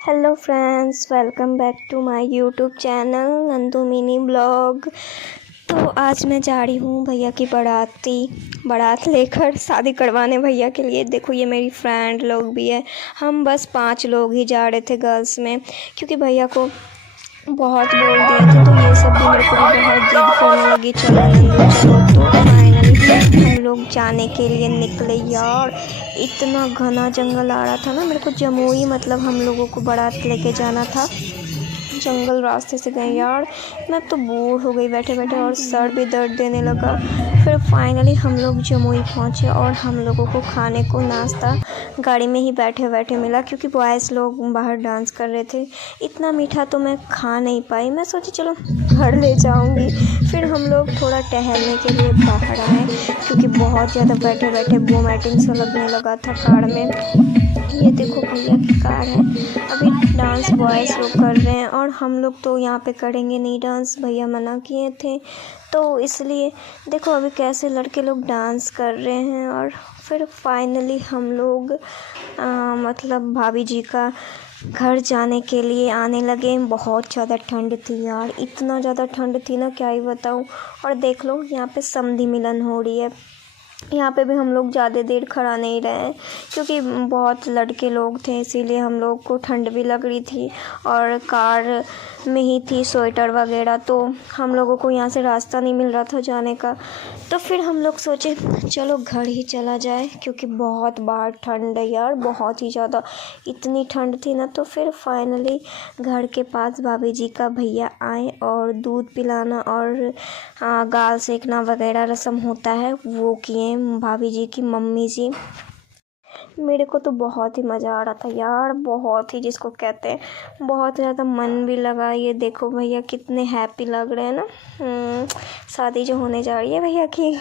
Hello friends, welcome back to my YouTube channel Nandu mini blog. तो आज मैं जा रही हूँ भैया की बारात लेकर शादी करवाने भैया के लिए। देखो ये मेरी फ्रेंड लोग भी है। हम बस 5 लोग ही जा रहे थे गर्ल्स में, क्योंकि भैया को बहुत बोल दिए थे तो ये सब भी मेरे को भी बहुत जिद करने लगी, चलो नंदू चलो। तो फाइनली हम लोग जाने के लिए निकले यार। इतना घना जंगल आ रहा था ना, मेरे को जमुई मतलब हम लोगों को बारात लेके जाना था, जंगल रास्ते से गए यार। मैं तो बोर हो गई बैठे बैठे और सर भी दर्द देने लगा। फिर फाइनली हम लोग जमुई पहुँचे और हम लोगों को खाने को नाश्ता गाड़ी में ही बैठे बैठे मिला, क्योंकि बॉयज़ लोग बाहर डांस कर रहे थे। इतना मीठा तो मैं खा नहीं पाई, मैं सोची चलो घर ले जाऊंगी। फिर हम लोग थोड़ा टहलने के लिए बाहर आए, क्योंकि बहुत ज़्यादा बैठे बैठे वोमिटिंग सा लगने लगा था कार में। ये देखो भैया की कार है। अभी डांस बॉयज़ लोग कर रहे हैं और हम लोग तो यहाँ पे करेंगे नहीं डांस, भैया मना किए थे। तो इसलिए देखो अभी कैसे लड़के लोग डांस कर रहे हैं। और फिर फाइनली हम लोग मतलब भाभी जी का घर जाने के लिए आने लगे। बहुत ज़्यादा ठंड थी यार, इतना ज़्यादा ठंड थी ना क्या ही बताऊँ। और देख लो यहाँ पे समधी मिलन हो रही है। यहाँ पे भी हम लोग ज़्यादा देर खड़ा नहीं रहे हैं, क्योंकि बहुत लड़के लोग थे, इसीलिए हम लोग को ठंड भी लग रही थी और कार में ही थी स्वेटर वगैरह, तो हम लोगों को यहाँ से रास्ता नहीं मिल रहा था जाने का। तो फिर हम लोग सोचे चलो घर ही चला जाए, क्योंकि बहुत बाहर ठंड है यार, बहुत ही ज़्यादा। इतनी ठंड थी ना। तो फिर फाइनली घर के पास भाभी जी का भैया आए और दूध पिलाना और गाल सेकना वगैरह रस्म होता है वो किए भाभी जी की मम्मी जी। मेरे को तो बहुत ही मज़ा आ रहा था यार, बहुत ही, जिसको कहते हैं बहुत ज़्यादा मन भी लगा। ये देखो भैया कितने हैप्पी लग रहे हैं ना। शादी जो होने जा रही है भैया की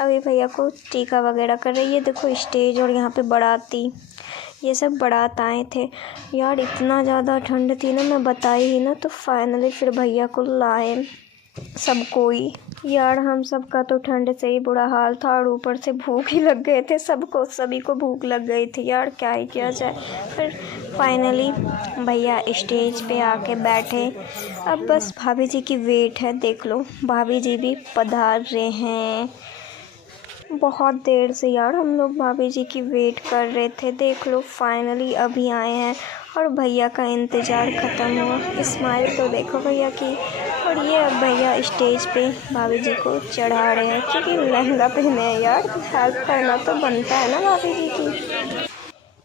अभी भैया को टीका वगैरह कर रही है। देखो स्टेज और यहाँ पे बाराती, ये सब बारात आए थे यार। इतना ज़्यादा ठंड थी ना, मैं बताई ही ना। तो फाइनली फिर भैया को लाए सब कोई यार। हम सब का तो ठंड से ही बुरा हाल था और ऊपर से भूख ही लग गए थे सभी को भूख लग गई थी यार, क्या ही किया जाए। फिर फाइनली भैया स्टेज पे आके बैठे। अब बस भाभी जी की वेट है। देख लो भाभी जी भी पधार रहे हैं। बहुत देर से यार हम लोग भाभी जी की वेट कर रहे थे। देख लो फाइनली अभी आए हैं और भैया का इंतज़ार ख़त्म हुआ। स्माइल तो देखो भैया की। और ये अब भैया स्टेज पे भाभी जी को चढ़ा रहे हैं, क्योंकि लहंगा पहने हैं यार, हेल्प करना तो बनता है ना भाभी जी की।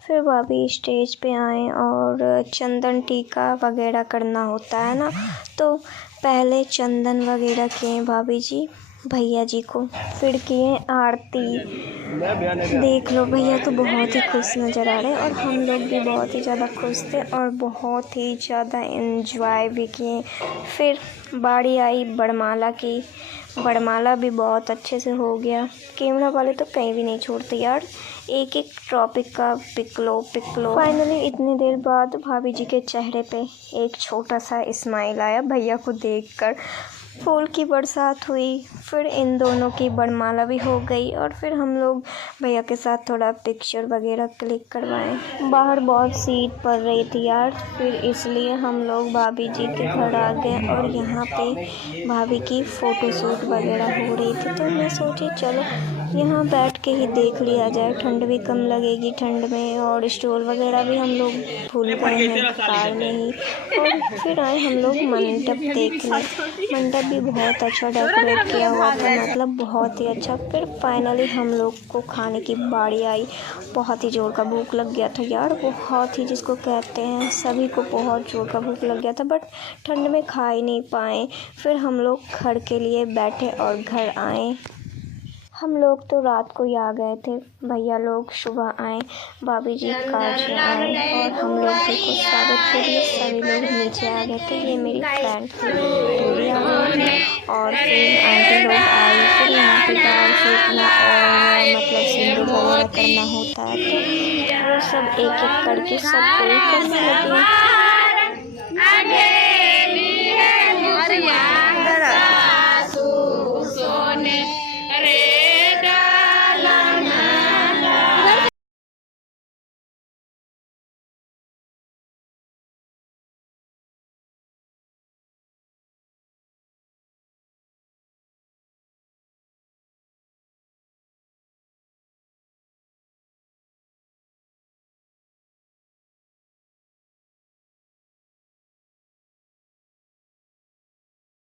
फिर भाभी स्टेज पे आए और चंदन टीका वगैरह करना होता है ना, तो पहले चंदन वगैरह किए भाभी जी भैया जी को, फिर किए आरती। देख लो भैया तो बहुत ही खुश नज़र आ रहे हैं और हम लोग भी बहुत ही ज़्यादा खुश थे और बहुत ही ज़्यादा एंजॉय भी किए। फिर बारी आई बरमाला की। बरमाला भी बहुत अच्छे से हो गया। कैमरा वाले तो कहीं भी नहीं छोड़ते यार, एक एक टॉपिक का पिक लो। फाइनली इतनी देर बाद भाभी जी के चेहरे पे एक छोटा सा स्माइल आया भैया को देखकर। फूल की बरसात हुई, फिर इन दोनों की बरमाला भी हो गई और फिर हम लोग भैया के साथ थोड़ा पिक्चर वगैरह क्लिक करवाएं। बाहर बहुत सीट पड़ रही थी यार, फिर इसलिए हम लोग भाभी जी के घर आ गए और यहाँ पे भाभी की फ़ोटोशूट वगैरह हो रही थी। तो मैं सोची चलो यहाँ बैठ के ही देख लिया जाए, ठंड भी कम लगेगी ठंड में। और स्टोर वगैरह भी हम लोग भूल गए हैं कार में ही। और फिर आए हम लोग मंडप देखने। मंडप भी बहुत अच्छा डेकोरेट किया हुआ था, मतलब बहुत ही अच्छा। फिर फाइनली हम लोग को खाने की बारी आई। बहुत ही ज़ोर का भूख लग गया था यार, बहुत ही, जिसको कहते हैं सभी को बहुत ज़ोर का भूख लग गया था, बट ठंड में खा ही नहीं पाए। फिर हम लोग घर के लिए बैठे और घर आए। हम लोग तो रात को ही आ गए थे, भैया लोग सुबह आए, भाभी जी कार से आए और हम लोग भी कुछ स्वागत के लिए सभी लोग नीचे आ गए थे। ये मेरी फ्रेंड थी, वो भी आ गई थी और फिर आंटी लोग आई। फिर यहाँ पे गाल सेकना और मतलब सिंदूर वगैरह करना होता है, तो वो सब एक एक करके सब कोई करने लगे।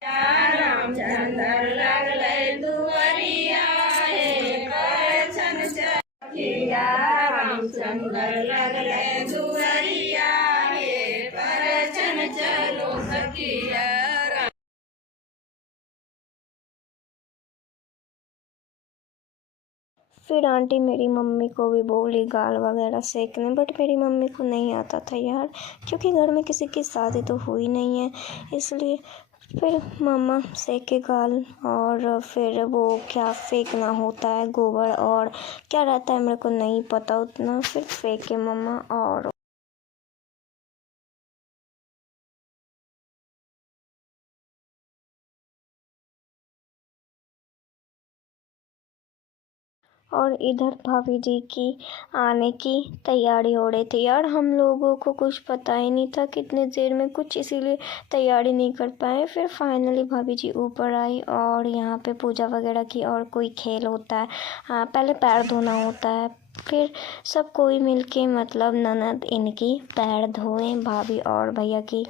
रामचंद्र लगले दुवरिया हे परछन चकिया रामचंद्र लगले दुवरिया हे परछन चलो सखिया। फिर आंटी मेरी मम्मी को भी बोली गाल वगैरह सेकने, बट मेरी मम्मी को नहीं आता था यार, क्योंकि घर में किसी की शादी तो हुई नहीं है, इसलिए फिर मम्मा सेके गाल। और फिर वो क्या फेंकना होता है, गोबर और क्या रहता है मेरे को नहीं पता उतना, फिर फेंके मम्मा। और इधर भाभी जी की आने की तैयारी हो रही थी यार, हम लोगों को कुछ पता ही नहीं था कितने देर में कुछ, इसीलिए तैयारी नहीं कर पाए। फिर फाइनली भाभी जी ऊपर आई और यहाँ पे पूजा वगैरह की, और कोई खेल होता है, हाँ पहले पैर धोना होता है, फिर सब कोई मिलके मतलब ननद इनकी पैर धोए, भाभी और भैया की।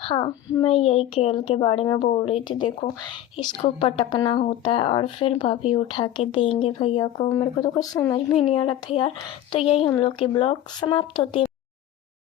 हाँ, मैं यही खेल के बारे में बोल रही थी, देखो इसको पटकना होता है और फिर भाभी उठा के देंगे भैया को। मेरे को तो कुछ समझ में नहीं आ रहा था यार। तो यही हम लोग की ब्लॉग समाप्त होती है।